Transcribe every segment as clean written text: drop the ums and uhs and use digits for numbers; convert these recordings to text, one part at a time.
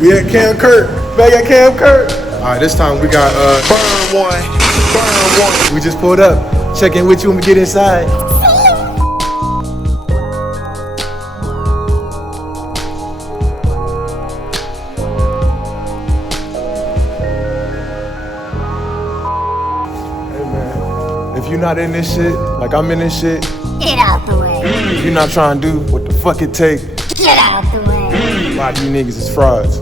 We at Camp Kirk. Back at Camp Kirk. All right, this time we got Burn one. we just pulled up. Check in with you when we get inside. Hey man, if you're not in this shit, like I'm in this shit, Get out the way. if you're not trying to do what the fuck it take, Get out the way. a lot of you niggas is frauds.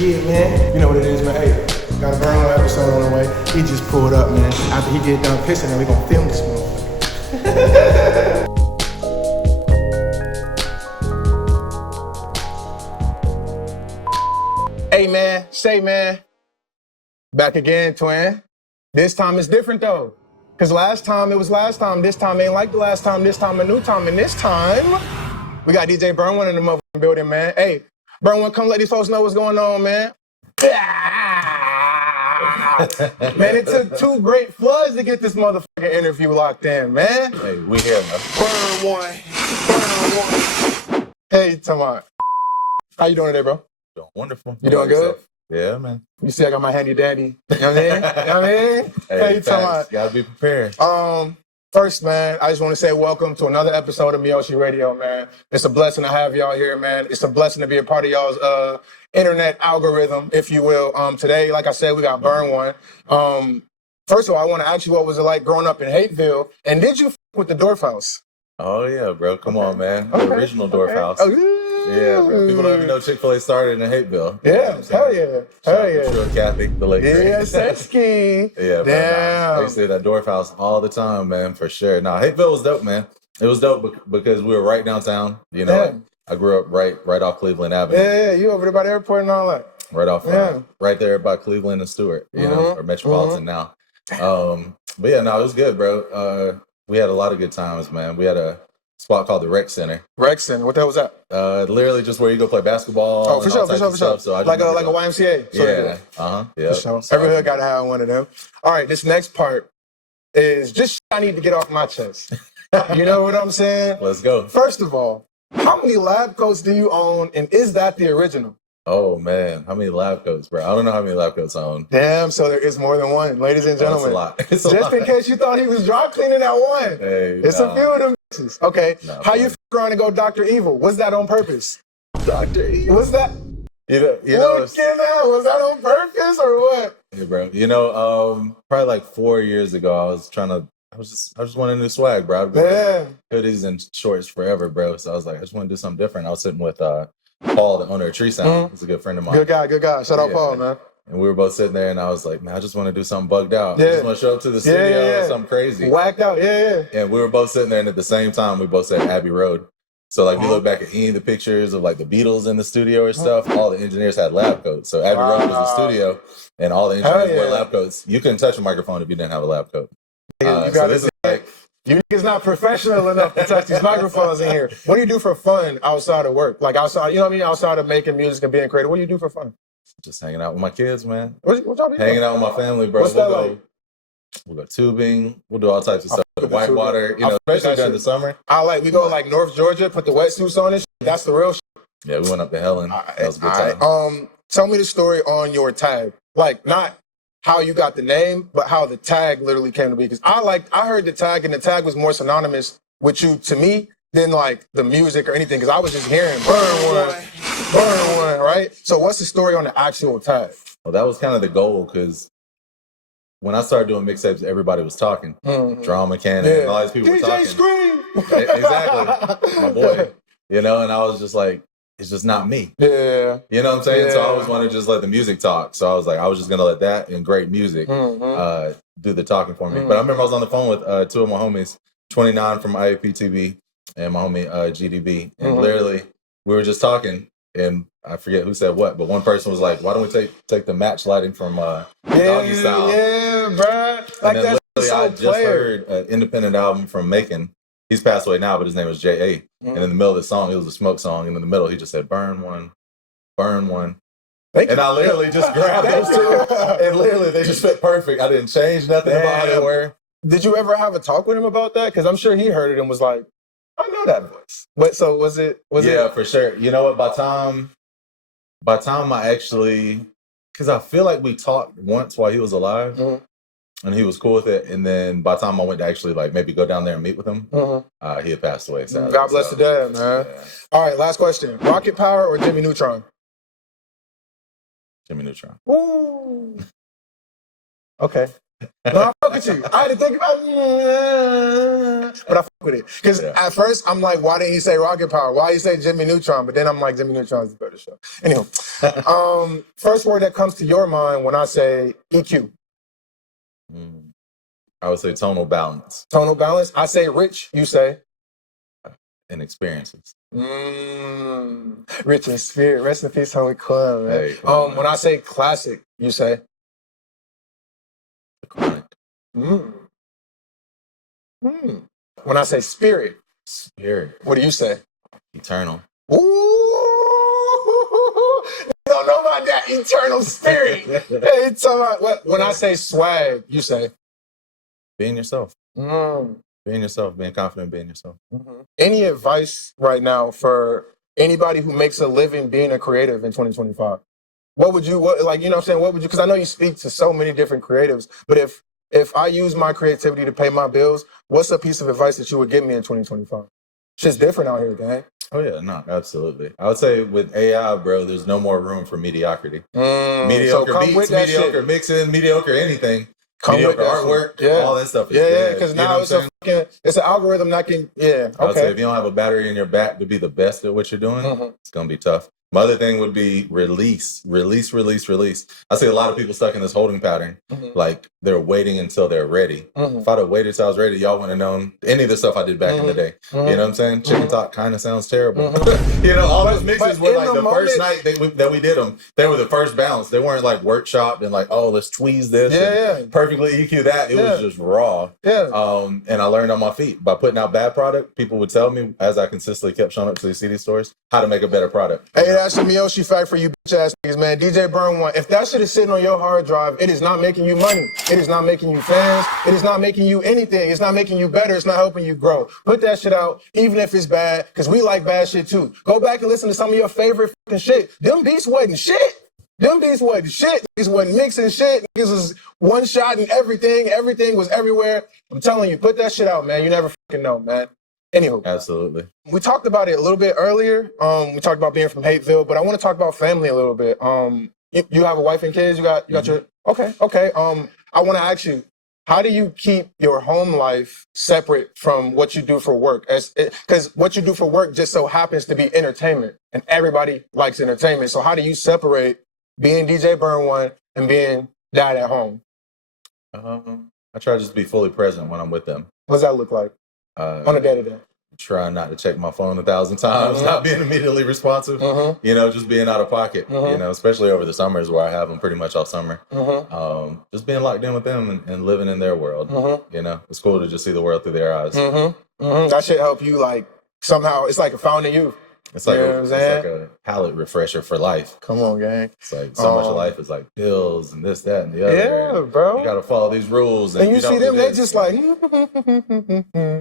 Yeah, man. You know what it is, man. Hey, got a burn one episode on the way. He just pulled up, man. After he get done pissing, then we gonna film this motherfucker. Hey, man. Say, man. Back again, twin. This time it's different, though. Because last time it was last time. This time ain't like the last time. This time a new time. And this time, we got DJ Burn One in the motherfucking building, man. Hey, Burn One, come let these folks know what's going on, man. Man, it took 2 great floods to get this motherfucking interview locked in, man. Hey, we here, man. Burn one. Hey, Tamar. How you doing today, bro? Doing wonderful. You doing good? Yeah, man. You see I got my handy dandy. You know what I mean? You know what I mean? Hey, Tamar. gotta be prepared. First, man, I just want to say welcome to another episode of Miyoshi Radio, man. It's a blessing to have y'all here, man. It's a blessing to be a part of y'all's internet algorithm, if you will. Today, like I said, we got Burn One. First of all, I want to ask you what was it like growing up in Hateville, and did you f with the Dorf House? Oh, yeah, bro. Come on, man. The original Dorf House. Oh, Yeah, bro. People don't even know Chick-Fil-A started in Hateville. Yeah, hell yeah. Hell yeah. Sure, Kathy, the late great. Yeah, Sexy. Yeah, bro. Damn. I used to hit that Dorf House all the time, man, for sure. Nah, Hateville was dope, man. It was dope because we were right downtown. You know, Yeah. I grew up right off Cleveland Avenue. Yeah, you over there by the airport and all that. Right off, Yeah. right there by Cleveland and Stewart, you know, or Metropolitan now. But yeah, no, it was good, bro. We had a lot of good times, man. We had a spot called the Rec Center. Rec Center, what the hell was that? Literally just where you go play basketball. Oh, for sure. So I Like just a YMCA. yeah, yeah. For sure. Every hood gotta have one of them. All right, this next part is just shit I need to get off my chest. You know what I'm saying? Let's go. First of all, how many lab coats do you own, and is that the original? Oh man, how many lab coats, bro? I don't know how many lab coats I own. Damn, so there is more than one, ladies and Oh, gentlemen. it's a lot. It's a Just lot. in case you thought he was dry cleaning that one. Hey, It's a few of them bitches. Okay, Nah, how you buddy. around and go Dr. Evil? Was that on purpose? Doctor E. Was that? You know, Was that on purpose or what? yeah, bro. You know, probably like 4 years ago, I just wanted new swag, bro. I've been Yeah. hoodies and shorts forever, bro. So I was like, I just want to do something different. I was sitting with Paul, the owner of Tree Sound. He's a good friend of mine. Good guy. Shout out Yeah, Paul, man. And we were both sitting there, and I was like, man, I just want to do something bugged out. Yeah. I just want to show up to the studio, something crazy. Whacked out, yeah. And we were both sitting there, and at the same time, we both said Abbey Road. So like, we look back at any of the pictures of like the Beatles in the studio or stuff. All the engineers had lab coats. So Abbey Road was the studio, and all the engineers wore lab coats. You couldn't touch a microphone if you didn't have a lab coat. So this is like, You niggas not professional enough to touch these microphones in here. What do you do for fun outside of work? Like outside, you know what I mean? Outside of making music and being creative, what do you do for fun? just hanging out with my kids, man. What y'all do? Hanging out with my family, bro. What's that like? We'll go tubing. We'll do all types of stuff. The with the whitewater, tubing. you know, I fuck especially that during shit. the summer. We go like North Georgia, put the wetsuits on and shit. That's the real shit. Yeah, we went up to Helen. That was a good time. Tell me the story on your tag. Like not how you got the name, but how the tag literally came to be. Because I heard the tag, and the tag was more synonymous with you to me than like the music or anything. Because I was just hearing burn one, right? So what's the story on the actual tag? Well, that was kind of the goal because when I started doing mixtapes, everybody was talking. Drama Cannon, and all these people were talking. DJ Scream! Exactly, my boy. You know, and I was just like, it's just not me. Yeah. You know what I'm saying? So I Yeah. always wanted to just let the music talk. So I was like, I was just gonna let that and great music do the talking for me. But I remember I was on the phone with 2 of my homies, 29 from IAPTV and my homie GDB, and literally we were just talking, and I forget who said what, but one person was like, "Why don't we take the match lighting from Doggy Style?" Yeah, bro. Like And then that's literally, so I just player. heard an independent album from Macon. He's passed away now, but his name was J.A. And in the middle of the song, it was a smoke song, and in the middle, he just said, "Burn one, burn one." Thank And you. I literally just grabbed those two, and literally they just fit perfect. I didn't change nothing about how they Damn. were. Did you ever have a talk with him about that? Because I'm sure he heard it and was like, I know that voice. But so was it? Yeah, for sure. You know what? By time I actually, because I feel like we talked once while he was alive, and he was cool with it. And then by the time I went to actually like maybe go down there and meet with him, he had passed away. Sadly, God bless the dead, man. Yeah. All right, last question: Rocket Power or Jimmy Neutron? Jimmy Neutron. Ooh. Okay. No, I fuck with you. I had to think about it, but I fuck with it. Because at first, I'm like, why didn't he say Rocket Power? Why did he say Jimmy Neutron? But then I'm like, Jimmy Neutron is the better show. Anyway, first word that comes to your mind when I say EQ. I would say tonal balance. Tonal balance. I say rich, you say? And experiences. Rich in spirit. Rest in peace, homie Clem, man. Hey, man. When I say classic, you say? Chronic. When I say spirit, what do you say? Eternal. Ooh, you don't know about that eternal spirit. Hey, when I say swag, you say? Being yourself. Being yourself. Being confident, being yourself. Any advice right now for anybody who makes a living being a creative in 2025? What would you, what I'm saying, what would you, because I know you speak to so many different creatives, but if I use my creativity to pay my bills, what's a piece of advice that you would give me in 2025? Shit's different out here, gang. Oh yeah, no, absolutely. I would say with AI, bro, there's no more room for mediocrity. Mediocre beats, mediocre mixing, mediocre anything. Mediocre artwork, all that stuff is dead. Because now it's an algorithm that can, I would say if you don't have a battery in your back to be the best at what you're doing, it's going to be tough. My other thing would be release. I see a lot of people stuck in this holding pattern. Like they're waiting until they're ready. If I'd have waited till I was ready, y'all wouldn't have known any of the stuff I did back in the day. You know what I'm saying? Chicken talk kind of sounds terrible. All those mixes were like the first night that we did them. They were the first bounce. They weren't like workshopped and like, oh, let's tweeze this. And perfectly EQ that. It was just raw. And I learned on my feet. By putting out bad product, people would tell me as I consistently kept showing up to these CD stores how to make a better product. Hey, that's a Miyoshi fact for you bitch ass niggas, man. DJ Burn One. If that shit is sitting on your hard drive, it is not making you money. It is not making you fans. It is not making you anything. It's not making you better. It's not helping you grow. Put that shit out, even if it's bad, because we like bad shit too. Go back and listen to some of your favorite fucking shit. Them beats wasn't shit. Niggas wasn't mixing shit. Niggas was one shot and everything. Everything was everywhere. I'm telling you, put that shit out, man. You never fucking know, man. Anywho. Absolutely. We talked about it a little bit earlier. We talked about being from Hateville, but I want to talk about family a little bit. You have a wife and kids? You got your... Okay. I want to ask you, how do you keep your home life separate from what you do for work? Because what you do for work just so happens to be entertainment, and everybody likes entertainment. So how do you separate being DJ Burn One and being dad at home? I try to just be fully present when I'm with them. What does that look like on a day-to-day? Trying not to check my phone 1,000 times, not being immediately responsive, just being out of pocket, especially over the summers where I have them pretty much all summer. Just being locked in with them and living in their world. It's cool to just see the world through their eyes. That should help you, like, somehow. It's like a fountain youth. It's like, it's like a palate refresher for life. Come on, gang. It's like so much of life is like bills and this, that, and the other. Yeah, bro. You got to follow these rules. And you see them, they just like,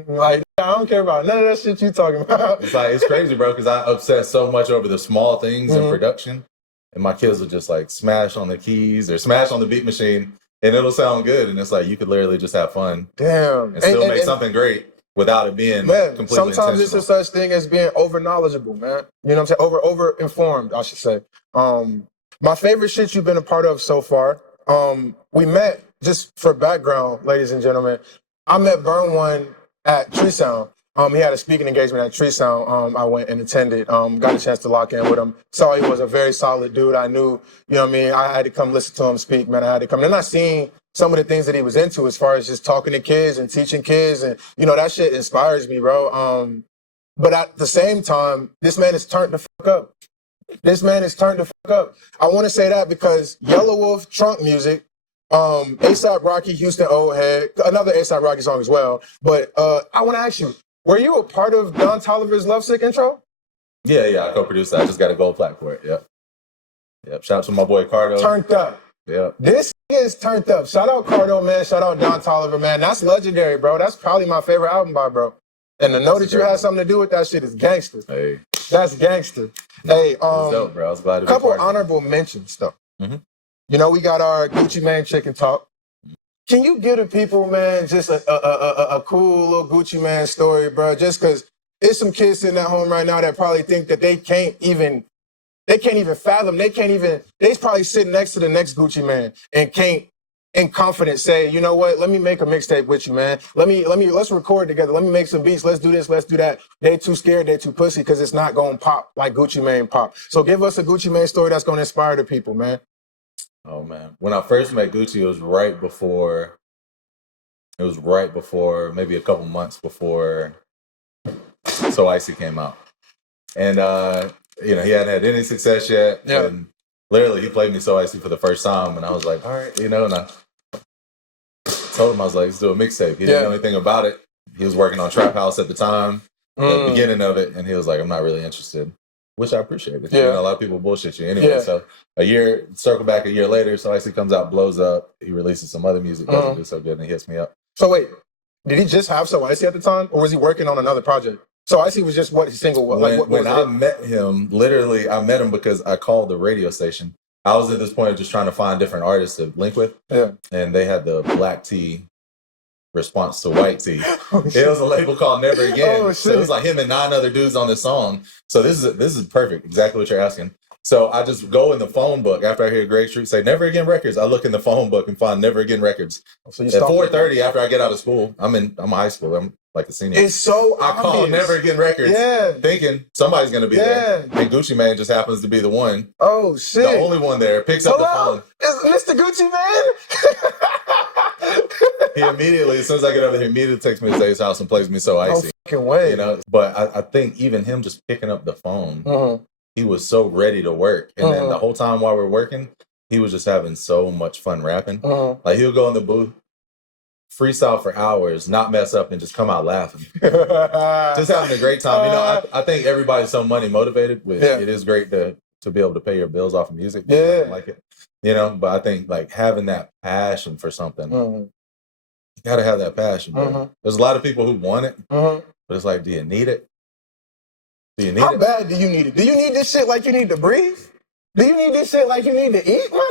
like, I don't care about none of that shit you talking about. It's crazy, bro, because I obsess so much over the small things in production. And my kids will just like smash on the keys or smash on the beat machine and it'll sound good. And it's like, you could literally just have fun. Damn. And still make something great. Without it being completely sometimes it's a such thing as being over knowledgeable, man. You know what I'm saying? Over informed, I should say. My favorite shit you've been a part of so far. We met, just for background, ladies and gentlemen. I met Burn One at Tree Sound. He had a speaking engagement at Tree Sound. I went and attended. Got a chance to lock in with him. Saw he was a very solid dude. I knew, you know what I mean? I had to come listen to him speak, man. I had to come. And I seen some of the things that he was into as far as just talking to kids and teaching kids. And, that shit inspires me, bro. But at the same time, this man is turned the fuck up. I want to say that because Yellow Wolf, Trunk Music, A$AP Rocky, Houston Old Head, another A$AP Rocky song as well. But I want to ask you, were you a part of Don Toliver's Lovesick intro? Yeah, I co-produced that. I just got a gold plaque for it, Yep, shout out to my boy Cardo. Turned up. Yep. This is turned up. Shout out Cardo, man. Shout out Don Toliver, man. That's legendary, bro. That's probably my favorite album by bro. And to know that you had something to do with that shit is gangster. Hey, That's gangster. Hey, it was dope, bro. I was glad to be couple part of it. honorable mentions though. Mhm. You know, we got our Gucci Mane chicken talk. Can you give the people, man, just a cool little Gucci Mane story, bro? Just because there's some kids sitting at home right now that probably think that they can't even fathom. They's probably sitting next to the next Gucci Mane and can't in confidence say, you know what, let me make a mixtape with you, man. Let's record together. Let me make some beats. Let's do this, let's do that. They too scared, they too pussy because it's not going to pop like Gucci Mane pop. So give us a Gucci Mane story that's going to inspire the people, man. Oh man, when I first met Gucci, it was right before, maybe a couple months before So Icy came out. And, you know, he hadn't had any success yet. Yeah. And literally, he played me So Icy for the first time. And I was like, all right, you know, and I told him, I was like, let's do a mixtape. He didn't know anything about it. He was working on Trap House at the time, the beginning of it. And he was like, I'm not really interested, which I appreciated. Yeah. You know, a lot of people bullshit you anyway. So circle back a year later, So Icy comes out, blows up. He releases some other music, doesn't do so good, and he hits me up. So wait, did he just have So Icy at the time? Or was he working on another project? So Icy was just what his single was? When I met him, literally, I met him because I called the radio station. I was at this point of just trying to find different artists to link with. Yeah. And they had the black tea response to white tea. It was a label called Never Again. So it was like him and 9 other dudes on this song. So this is perfect, exactly what you're asking. So I just go in the phone book after I hear Greg Street say Never Again Records. I look in the phone book and find Never Again Records. So at 4:30 after I get out of school, I'm high school. I'm like a senior. It's so I call Never Again Records, thinking somebody's gonna be there. And Gucci Mane just happens to be the one. Oh shit! The only one there. Picks up the phone. Is Mr. Gucci Mane? He immediately, as soon as I get over here, immediately takes me to Zay's house and plays me So Icy. No fucking way. You know, but I think even him just picking up the phone, he was so ready to work. And then the whole time while we're working, he was just having so much fun rapping. Like he'll go in the booth, freestyle for hours, not mess up, and just come out laughing. Just having a great time. You know, I think everybody's so money motivated, which it is great to be able to pay your bills off of music. Like it. You know, but I think like having that passion for something, you gotta have that passion. There's a lot of people who want it, but it's like, do you need it? Do you need How bad do you need it? Do you need this shit like you need to breathe? Do you need this shit like you need to eat, man?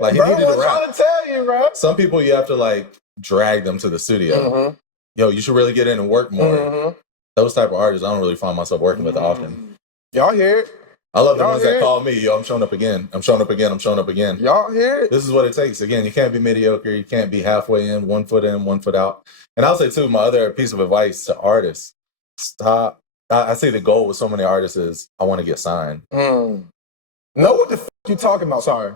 Like he needed to rap. I'm trying to tell you, bro. Some people you have to like drag them to the studio. Yo, you should really get in and work more. Those type of artists, I don't really find myself working with often. Y'all hear it? I love the ones that call me, yo, I'm showing up again. I'm showing up again. I'm showing up again. Y'all hear it? This is what it takes. Again, you can't be mediocre. You can't be halfway in, 1 foot in, 1 foot out. And I'll say too, my other piece of advice to artists, stop. I see the goal with so many artists is I want to get signed. Know what the fuck you talking about. Sorry.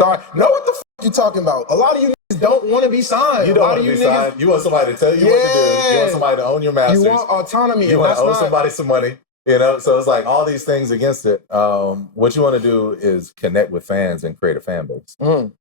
Know what the fuck you talking about. A lot of you niggas don't want to be signed. You don't want to be signed. You want somebody to tell you what to do. You want somebody to own your masters. You want autonomy. You want to owe somebody some money. You know, so it's like all these things against it. What you want to do is connect with fans and create a fan base.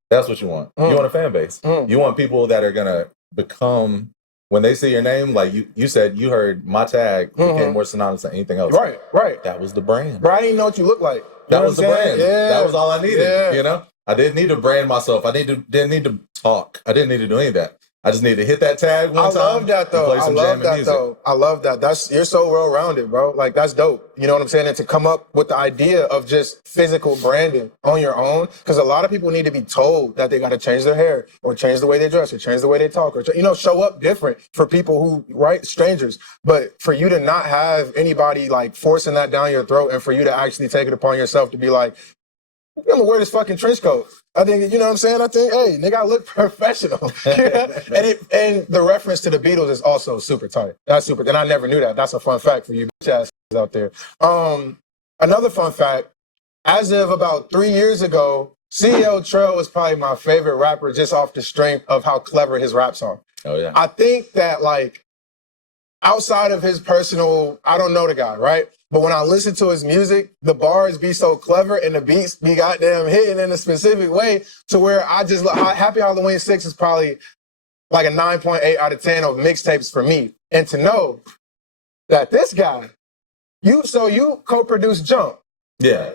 That's what you want. You want a fan base. You want people that are going to become, when they see your name, like you said, you heard my tag became more synonymous than anything else. Right. That was the brand. Bro, I didn't know what you look like. That was the brand. That was all I needed. You know, I didn't need to brand myself. I didn't need to talk. I didn't need to do any of that. I just need to hit that tag one time. I love that though. I love that. You're so well-rounded, bro. Like that's dope. You know what I'm saying? And to come up with the idea of just physical branding on your own, because a lot of people need to be told that they got to change their hair or change the way they dress or change the way they talk or, show up different for people who, strangers. But for you to not have anybody like forcing that down your throat and for you to actually take it upon yourself to be like, I'm gonna wear this fucking trench coat. I think, you know what I'm saying? I think, hey, nigga, I look professional. And the reference to the Beatles is also super tight. That's super, and I never knew that. That's a fun fact for you bitch ass out there. Another fun fact, as of about 3 years ago, CL Trail was probably my favorite rapper just off the strength of how clever his raps are. Oh yeah. I think that like, outside of his personal, I don't know the guy, right? But when I listen to his music, the bars be so clever and the beats be goddamn hitting in a specific way to where Happy Halloween 6 is probably like a 9.8 out of 10 of mixtapes for me. And to know that this guy, you co-produced Jump. Yeah.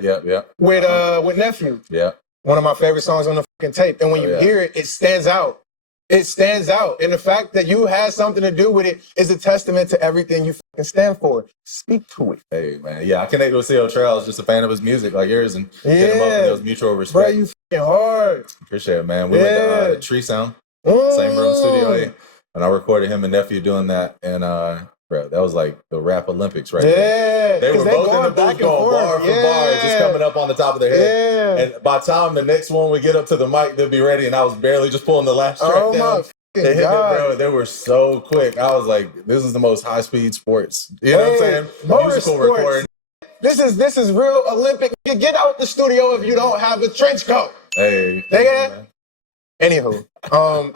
With Nephew. Yeah. One of my favorite songs on the fucking tape. And when you hear it, it stands out it stands out. And the fact that you had something to do with it is a testament to everything you fucking stand for. Speak to it. Hey, man. Yeah, I connected with C.O. Trail. I was just a fan of his music like yours and hit him up and there was mutual respect. Bro, you fucking hard. Appreciate it, man. We went to Tree Sound, same room, Studio A. And I recorded him and Nephew doing that. And, bro, that was like the rap Olympics right there. They were both in the booth going bar for bar, just coming up on the top of their head. And by the time the next one would get up to the mic, they'd be ready. And I was barely just pulling the last track down. They hit it, bro. They were so quick. I was like, this is the most high-speed sports. You know what I'm saying? Musical recording. This is real Olympic. Get out the studio if you don't have a trench coat. Hey. They get it? Anywho,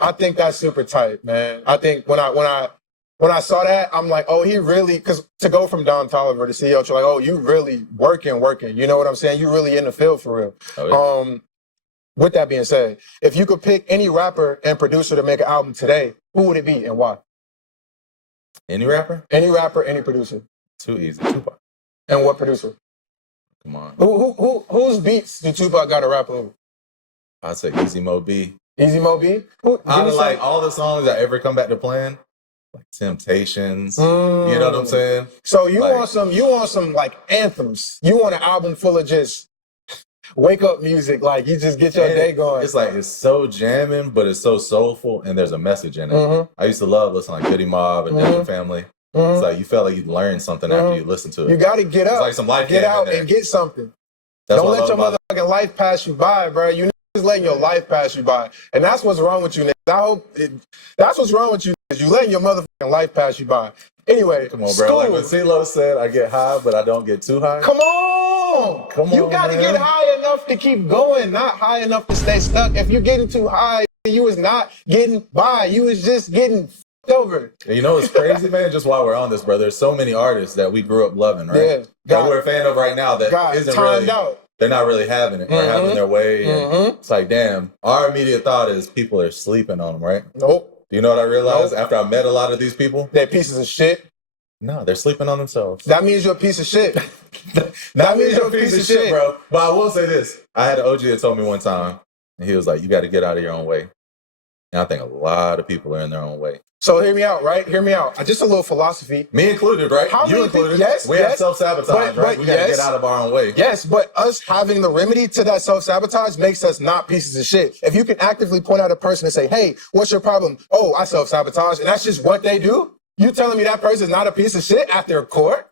I think that's super tight, man. I think when I saw that, I'm like, oh, he really, because to go from Don Toliver to CEO, you're like, oh, you really working. You know what I'm saying? You really in the field for real. Oh, yeah. With that being said, if you could pick any rapper and producer to make an album today, who would it be and why? Any rapper? Any rapper, any producer. Too easy. Tupac. And what producer? Come on. Whose beats do Tupac got to rap over? I'd say Easy Mo B. Easy Mo B? I like all the songs that ever come back to playing. Like Temptations, you know what I'm saying? So you want some like anthems. You want an album full of just wake up music, like you just get your day going. It's like it's so jamming, but it's so soulful, and there's a message in it. I used to love listening to like Goody Mob and Desert Family. It's like you felt like you learned something after you listened to it. You got to get up, it's like some life get out, and get something. That's Don't let your motherfucking life pass you by, bro. You just letting your life pass you by, and that's what's wrong with you, niggas. That's what's wrong with you. You letting your motherfucking life pass you by. Anyway, come on, bro. School. Like when CeeLo said, I get high, but I don't get too high. Come on. You got to get high enough to keep going, not high enough to stay stuck. If you're getting too high, you was not getting by. You was just getting over. And you know what's crazy, man? Just while we're on this, bro, there's so many artists that we grew up loving, right? Yeah. That we're a fan of right now that isn't really out. They're not really having it or having their way. And it's like, damn, our immediate thought is people are sleeping on them, right? Nope. Do you know what I realized after I met a lot of these people? They're pieces of shit. No, they're sleeping on themselves. That means you're a piece of shit. that means you're a piece of shit, bro. But I will say this. I had an OG that told me one time, and he was like, you got to get out of your own way. And I think a lot of people are in their own way. So hear me out, right? Hear me out. Just a little philosophy. Me included, right? You included. Yes. We have self-sabotage, right? We got to get out of our own way. Yes, but us having the remedy to that self-sabotage makes us not pieces of shit. If you can actively point out a person and say, hey, what's your problem? Oh, I self-sabotage. And that's just what they do? You telling me that person is not a piece of shit after a court?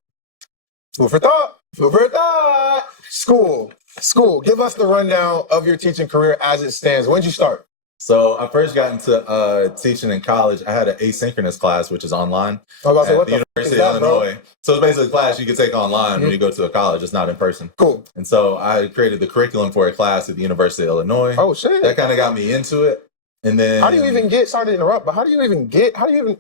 Food for thought. Food for thought. School. Give us the rundown of your teaching career as it stands. When did you start? So I first got into teaching in college. I had an asynchronous class, which is online at the University of Illinois. Bro? So it's basically a class you can take online when you go to a college. It's not in person. Cool. And so I created the curriculum for a class at the University of Illinois. Oh, shit. That kind of got me into it. And then... How do you even get... Sorry to interrupt, but how the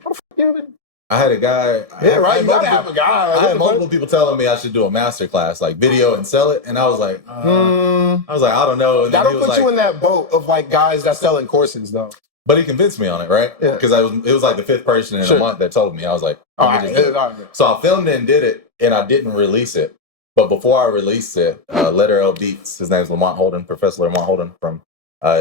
fuck you even... I had a guy... Yeah, right? You gotta have a guy. I had multiple people telling me I should do a master class, like video and sell it. And I was like, I don't know. And that'll put you in that boat of like guys that selling courses, though. But he convinced me on it, right? Yeah. Because it was like the fifth person in a month that told me. I was like, all right. So I filmed it and did it, and I didn't release it. But before I released it, Letter L Beats, his name's Lamont Holden, Professor Lamont Holden from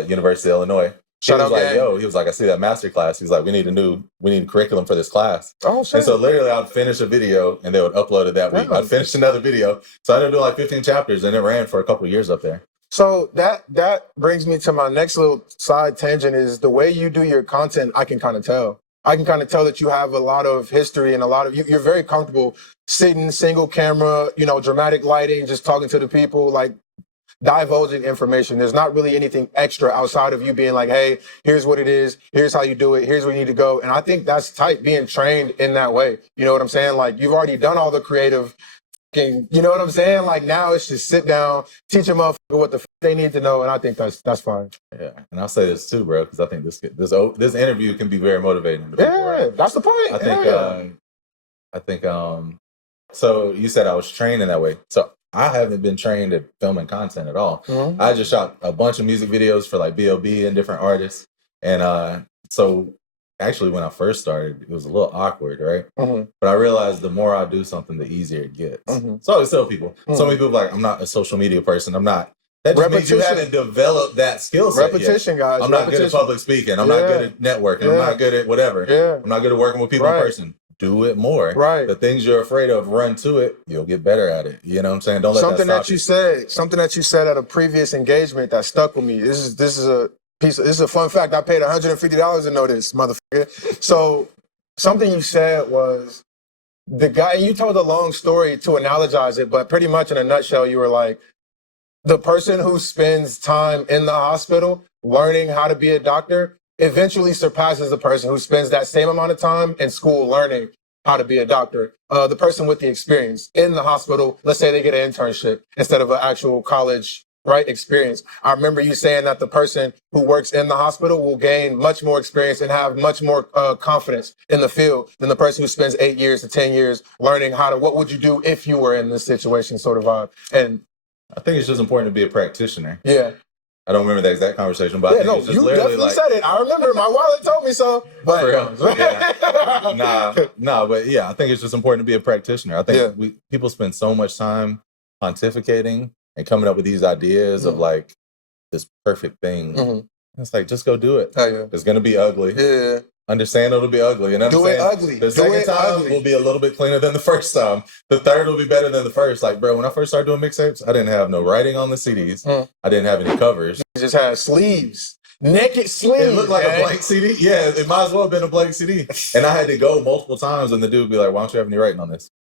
University of Illinois. He was like, I see that master class. He's like, we need curriculum for this class. Oh, shit. And so literally I'd finish a video and they would upload it that week. I'd finish another video. So I ended up doing like 15 chapters and it ran for a couple of years up there. So that brings me to my next little side tangent is the way you do your content, I can kind of tell. I can kind of tell that you have a lot of history and you're very comfortable sitting, single camera, dramatic lighting, just talking to the people, like divulging information. There's not really anything extra outside of you being like, hey, here's what it is. Here's how you do it. Here's where you need to go. And I think that's tight, being trained in that way. You know what I'm saying? Like you've already done all the creative, you know what I'm saying? Like now it's just sit down, teach them up what the they need to know. And I think that's fine. Yeah. And I'll say this too, bro, because I think this interview can be very motivating to people, right? That's the point. I think, so you said I was trained in that way. So I haven't been trained at filming content at all. I just shot a bunch of music videos for like B.O.B. and different artists. And so actually when I first started, it was a little awkward, right? But I realized the more I do something, the easier it gets. So I always tell people, so many people are like, I'm not a social media person. I'm not That just means you Repetition. haven't developed that skill set Repetition, yet. guys. I'm not good at Repetition. public speaking. I'm not good at networking. I'm not good at whatever. I'm not good at working with people in person. Do it more. Right. The things you're afraid of, run to it. You'll get better at it. You know what I'm saying? Don't let Something that stop that you said. Something that you said at a previous engagement that stuck with me. This is a fun fact. I paid $150 to know this, motherfucker. So something you said was the guy. You told a long story to analogize it, but pretty much in a nutshell, you were like, the person who spends time in the hospital learning how to be a doctor eventually surpasses the person who spends that same amount of time in school learning how to be a doctor. The person with the experience in the hospital, let's say they get an internship instead of an actual college, right, experience. I remember you saying that the person who works in the hospital will gain much more experience and have much more confidence in the field than the person who spends 8 years to 10 years learning what would you do if you were in this situation sort of vibe. And I think it's just important to be a practitioner. yeah. I don't remember the exact conversation, but I think it's just you literally definitely like, said it. I remember my wallet told me so. But for real. Yeah. But yeah, I think it's just important to be a practitioner. I think people spend so much time pontificating and coming up with these ideas of like this perfect thing. It's like, just go do it. Oh, yeah. It's gonna be ugly. Yeah. Understand it'll be ugly. And Do it ugly. The second time will be a little bit cleaner than the first time. The third will be better than the first. Like, bro, when I first started doing mixtapes, I didn't have no writing on the CDs. I didn't have any covers. You just had sleeves. Naked sleeves. It looked like a blank CD. Yeah, it might as well have been a blank CD. And I had to go multiple times, and the dude would be like, why don't you have any writing on this?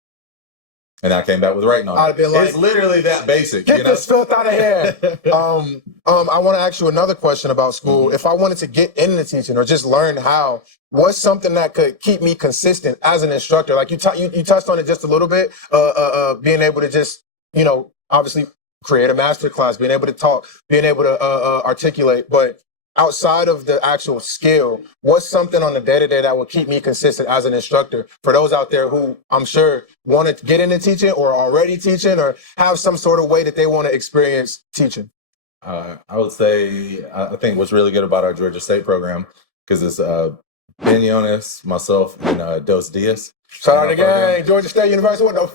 And I came back with writing on it. I'd been like, it's literally that basic. Get this filth out of here. I want to ask you another question about school. If I wanted to get into teaching or just learn how, what's something that could keep me consistent as an instructor? Like you touched on it just a little bit, being able to just, obviously create a master class, being able to talk, being able to articulate, but outside of the actual skill, what's something on the day-to-day that will keep me consistent as an instructor for those out there who I'm sure want to get into teaching or are already teaching or have some sort of way that they want to experience teaching? I would say, I think what's really good about our Georgia State program, because it's Ben Jonas, myself, and Dos Diaz. Shout out again, Georgia State University. What the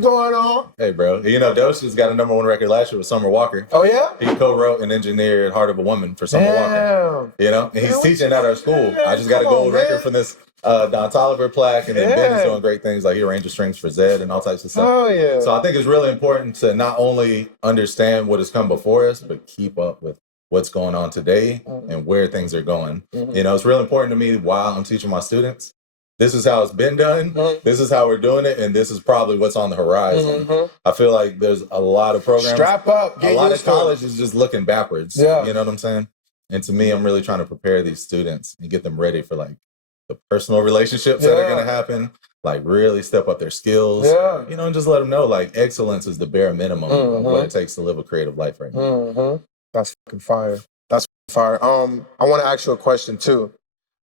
going on? Hey, bro. Dos just got a #1 record last year with Summer Walker. Oh, yeah? He co-wrote and engineered Heart of a Woman for Summer Walker. And he's teaching at our school. I just got a gold record from this Don Tolliver plaque, and then Ben is doing great things like he arranges strings for Zed and all types of stuff. Oh, yeah. So I think it's really important to not only understand what has come before us, but keep up with what's going on today and where things are going. It's really important to me while I'm teaching my students. This is how it's been done. This is how we're doing it, and this is probably what's on the horizon. I feel like there's a lot of programs. Strap up. A lot of college is just looking backwards. Yeah. You know what I'm saying? And to me, I'm really trying to prepare these students and get them ready for like the personal relationships that are going to happen. Like really step up their skills. And just let them know like excellence is the bare minimum of what it takes to live a creative life right now. That's fucking fire. That's fire. I want to ask you a question too.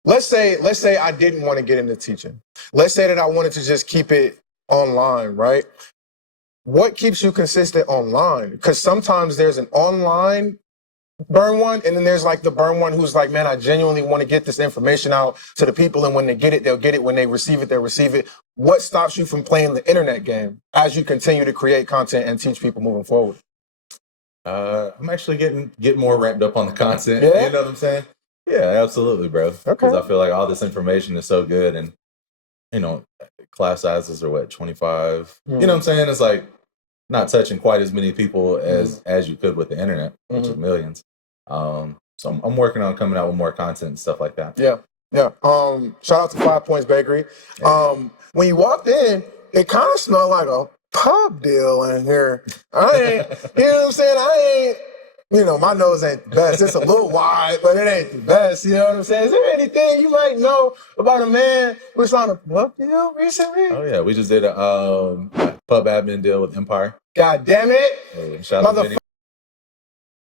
Let's say I didn't want to get into teaching. Let's say that I wanted to just keep it online, right? What keeps you consistent online? Because sometimes there's an online burn one, and then there's like the burn one who's like, man, I genuinely want to get this information out to the people, and when they get it, they'll get it. When they receive it, they'll receive it. What stops you from playing the internet game as you continue to create content and teach people moving forward? I'm actually getting more ramped up on the content. Yeah? You know what I'm saying? Yeah, absolutely, bro. Okay. Because I feel like all this information is so good, and class sizes are 25. You know what I'm saying? It's like not touching quite as many people as you could with the internet, which is millions. So I'm working on coming out with more content and stuff like that. Yeah. Shout out to 5 Points Bakery. When you walked in, it kind of smelled like a pub deal in here. You know what I'm saying? My nose ain't the best. It's a little wide, but it ain't the best. You know what I'm saying? Is there anything you might know about a man who signed a pub deal recently? Oh, yeah. We just did a pub admin deal with Empire. God damn it. Hey, shout out to Vinny.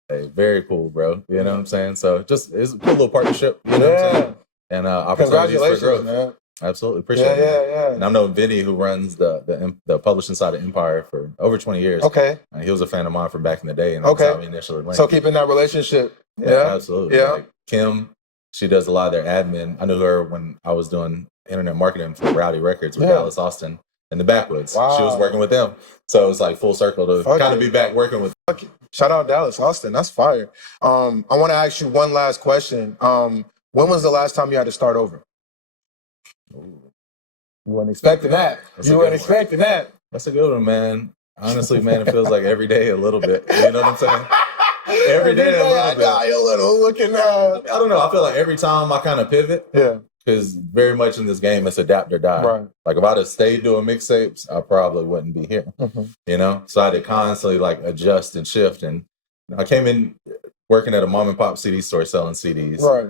Hey, very cool, bro. You know what I'm saying? So it's a cool little partnership. You know what I'm saying? And opportunities for growth. Man. Absolutely. Appreciate it. Yeah. And I know Vinny, who runs the publishing side of Empire for over 20 years. Okay. And he was a fan of mine from back in the day. And that's how we initially linked. So keeping that relationship. Yeah, absolutely. Yeah. Like Kim, she does a lot of their admin. I knew her when I was doing internet marketing for Rowdy Records with Dallas Austin. in the backwoods. Wow. She was working with them. So it's like full circle to Fuck kind of it. be back working with. Shout out Dallas, Austin. That's fire. I want to ask you one last question. When was the last time you had to start over? Ooh, You weren't expecting that. That's a You good weren't one. expecting that. That's a good one, man. Honestly, man, it feels like every day a little bit. You know what I'm saying? Every day a I little bit. got you a little looking I don't know. I feel like every time I kind of pivot, Yeah, because very much in this game, it's adapt or die. right. Like if I'd have stayed doing mixtapes, I probably wouldn't be here. Mhm. You know? So I had to constantly like adjust and shift. And I came in working at a mom and pop CD store selling CDs. Right.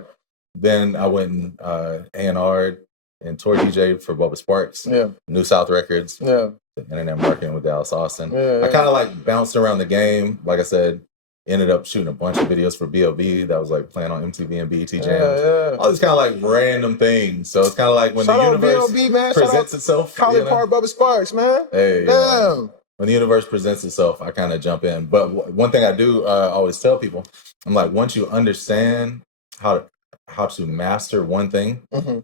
Then I went and A&R'd and tour DJ for Bubba Sparks, Yeah. New South Records, Yeah. internet marketing with Dallas Austin. Yeah. I kind of like bounced around the game. Like I said, ended up shooting a bunch of videos for B.O.B. that was like playing on MTV and BET Jams. Yeah. All these kind of like random things. So it's kind of like when Shout the out universe B.O.B., man. Shout presents out itself. College you know? Park, Bubba Sparks, man. Hey, Damn. when the universe presents itself, I kind of jump in. But one thing I do always tell people, I'm like, once you understand how to master one thing, Mm-hmm.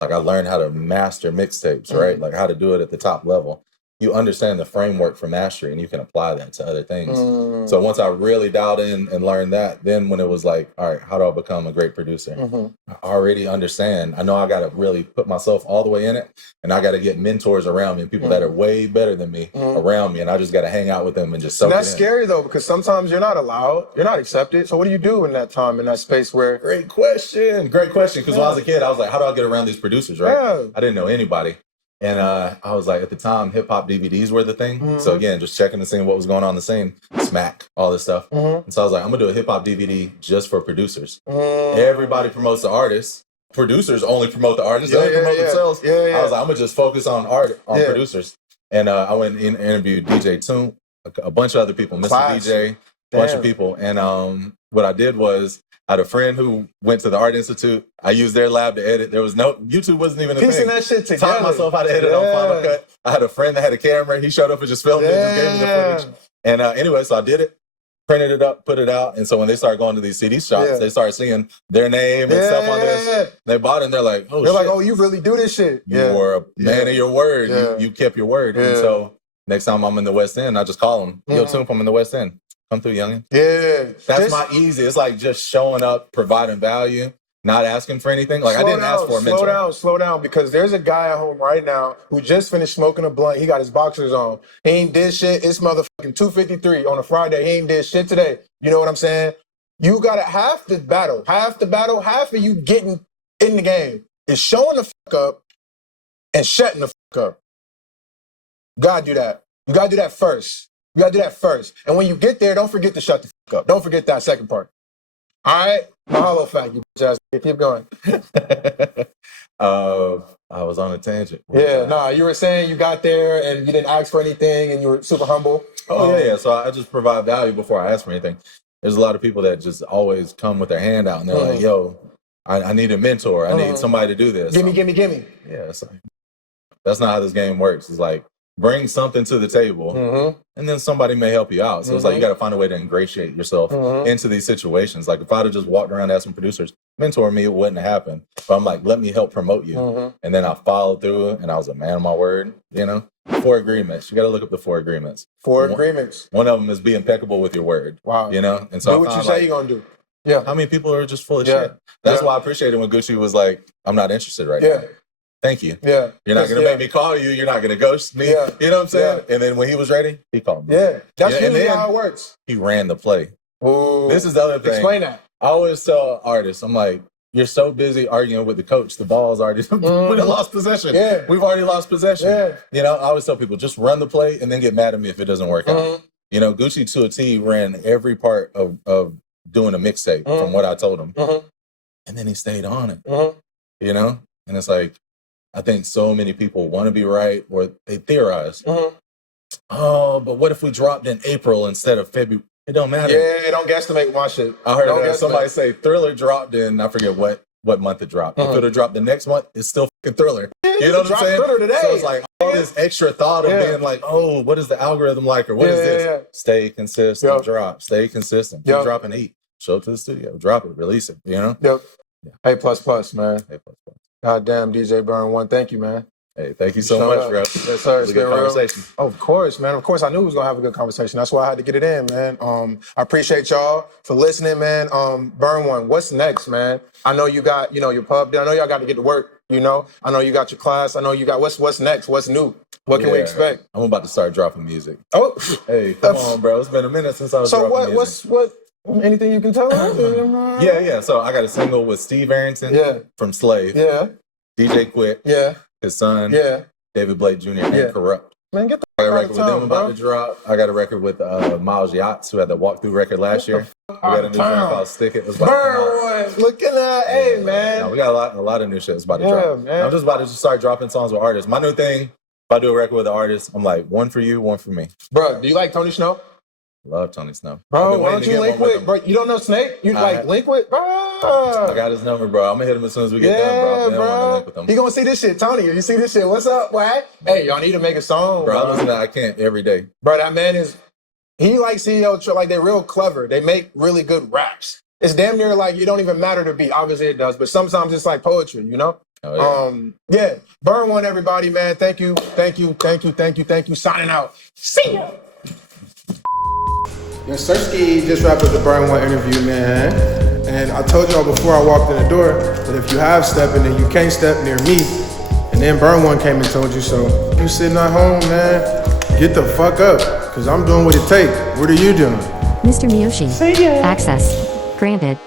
like I learned how to master mixtapes, right? Mhm. Like how to do it at the top level. You understand the framework for mastery and you can apply that to other things. Mm. So once I really dialed in and learned that, then when it was like, all right, how do I become a great producer? Mhm. I already understand. I know I got to really put myself all the way in it, and I got to get mentors around me, people that are way better than me around me, and I just got to hang out with them and just soak And that's it in. scary though, because sometimes you're not allowed, you're not accepted. So what do you do in that time, in that space where? Great question. Because when I was a kid, I was like, how do I get around these producers, right? Yeah. I didn't know anybody. And I was like, at the time, hip hop DVDs were the thing. Mhm. So again, just checking the scene, what was going on in the scene, smack, all this stuff. Mhm. And so I was like, I'm gonna do a hip hop DVD just for producers. Mm. Everybody promotes the artists. Producers only promote the artists. Yeah, They only promote themselves. Yeah. I was like, I'm gonna just focus on Yeah. producers. And I went and interviewed DJ Toon, a bunch of other people, Mr. Plaques. DJ, a bunch Damn. of people. And what I did was, I had a friend who went to the Art Institute. I used their lab to edit. There was YouTube wasn't even a Piecing thing. that shit together. Taught myself how to edit on Final Cut. I had a friend that had a camera. He showed up and just filmed it, just gave me the footage. And anyway, so I did it, printed it up, put it out. And so when they started going to these CD shops, they started seeing their name and stuff on this. They bought it and they're like, oh, They're shit. like, oh, you really do this shit. You were a man of your word. Yeah. You kept your word. Yeah. And so next time I'm in the West End, I just call them, yo, Mhm. Toon, I'm in the West End. Come through, youngin'. Yeah. That's my easy. It's like just showing up, providing value, not asking for anything. Like I didn't ask for a mentor. Slow down, because there's a guy at home right now who just finished smoking a blunt. He got his boxers on. He ain't did shit. It's motherfucking 2:53 on a Friday. He ain't did shit today. You know what I'm saying? You gotta half the battle, half of you getting in the game is showing the fuck up and shutting the fuck up. You gotta do that. You gotta do that first. You gotta do that first. And when you get there, don't forget to shut the fuck up. Don't forget that second part. All right? Mahalo fact, you bitch ass. Keep going. I was on a tangent. Yeah, nah, you were saying you got there and you didn't ask for anything and you were super humble. Oh, yeah. So I just provide value before I ask for anything. There's a lot of people that just always come with their hand out and they're like, yo, I need a mentor. I need somebody to do this. Gimme. Yeah, it's like, that's not how this game works. It's like, bring something to the table, and then somebody may help you out. So it's like you got to find a way to ingratiate yourself into these situations. Like if I'd have just walked around asking producers, mentor me, it wouldn't have happened. But I'm like, let me help promote you. And then I followed through, and I was a man of my word, you know? 4 agreements. You got to look up the 4 agreements. 4 agreements. One of them is be impeccable with your word. Wow. You know? And so Do what you say you're going to do. Yeah. How many people are just full of shit? That's why I appreciated when Gucci was like, I'm not interested right now. Thank you. Yeah. You're not going to make me call you. You're not going to ghost me. Yeah. You know what I'm saying? And then when he was ready, he called me. Yeah. That's and usually then how it works. he ran the play. Ooh. This is the other thing. Explain that. I always tell artists, I'm like, you're so busy arguing with the coach. The ball's already, we done lost possession. Yeah. We've already lost possession. Yeah. You know, I always tell people, just run the play and then get mad at me if it doesn't work out. You know, Gucci to a T ran every part of doing a mixtape from what I told him. And then he stayed on it. You know? And it's like, I think so many people want to be right or they theorize. Oh, but what if we dropped in April instead of February? It don't matter. Yeah, don't guesstimate my shit. I heard somebody say Thriller dropped in, I forget what month it dropped. If it would have dropped the next month, it's still fucking Thriller. You know what I'm saying? Thriller today. So it's like all this extra thought of being like, oh, what is the algorithm like? Or what is this? Stay consistent, drop. Stay consistent. Keep dropping heat. Show up to the studio. Drop it. Release it. You know? Yep. A++, man. A++. God damn, DJ Burn 1. Thank you, man. Hey, thank you so Show much, up. bro. Yes, sir. It's Really been good real. conversation. Of course, man. Of course, I knew we was gonna have a good conversation. That's why I had to get it in, man. I appreciate y'all for listening, man. Burn One, what's next, man? I know you got, your pub. I know y'all got to get to work. I know you got your class. I know you got what's next. What's new? What can we expect? I'm about to start dropping music. Oh, Hey, come on, bro. It's been a minute since I was dropping music. what? Anything you can tell us? Yeah. So I got a single with Steve Arrington from Slave, Yeah. DJ Quick, Yeah. his son, Yeah. David Blake Jr., and Corrupt. Man, get the I got a fuck out record of with them town, about bro. to drop. I got a record with Miles Yachts, who had the walkthrough record last year. We got a new joint called Stick It. It's about to come out. Burn One, looking at, hey, man. No, we got a lot of new shit that's about to Yeah, drop. man. I'm just about to start dropping songs with artists. My new thing, if I do a record with an artist, I'm like, one for you, one for me. Bro, do you like Tony Snow? Love Tony Snow. Bro, why don't you link with, bro? You don't know Snake? You link with, bro? I got his number, bro. I'm gonna hit him as soon as we get done, bro. I've been wanting to link with him. He gonna see this shit, Tony. You see this shit? What's up, boy? Hey, y'all need to make a song, Bro, I listen to I Can't every day. Bro, that man he like CEO, like they're real clever. They make really good raps. It's damn near like it don't even matter to beat. Obviously it does, but sometimes it's like poetry, Oh, yeah. Burn One, everybody, man. Thank you. Signing out. See ya. Yo, Sersky just wrapped up the Burn One interview, man. And I told y'all before I walked in the door that if you have stepping, then you can't step near me. And then Burn One came and told you so. You sitting at home, man, get the fuck up, because I'm doing what it takes. What are you doing? Mr. Miyoshi. Access granted.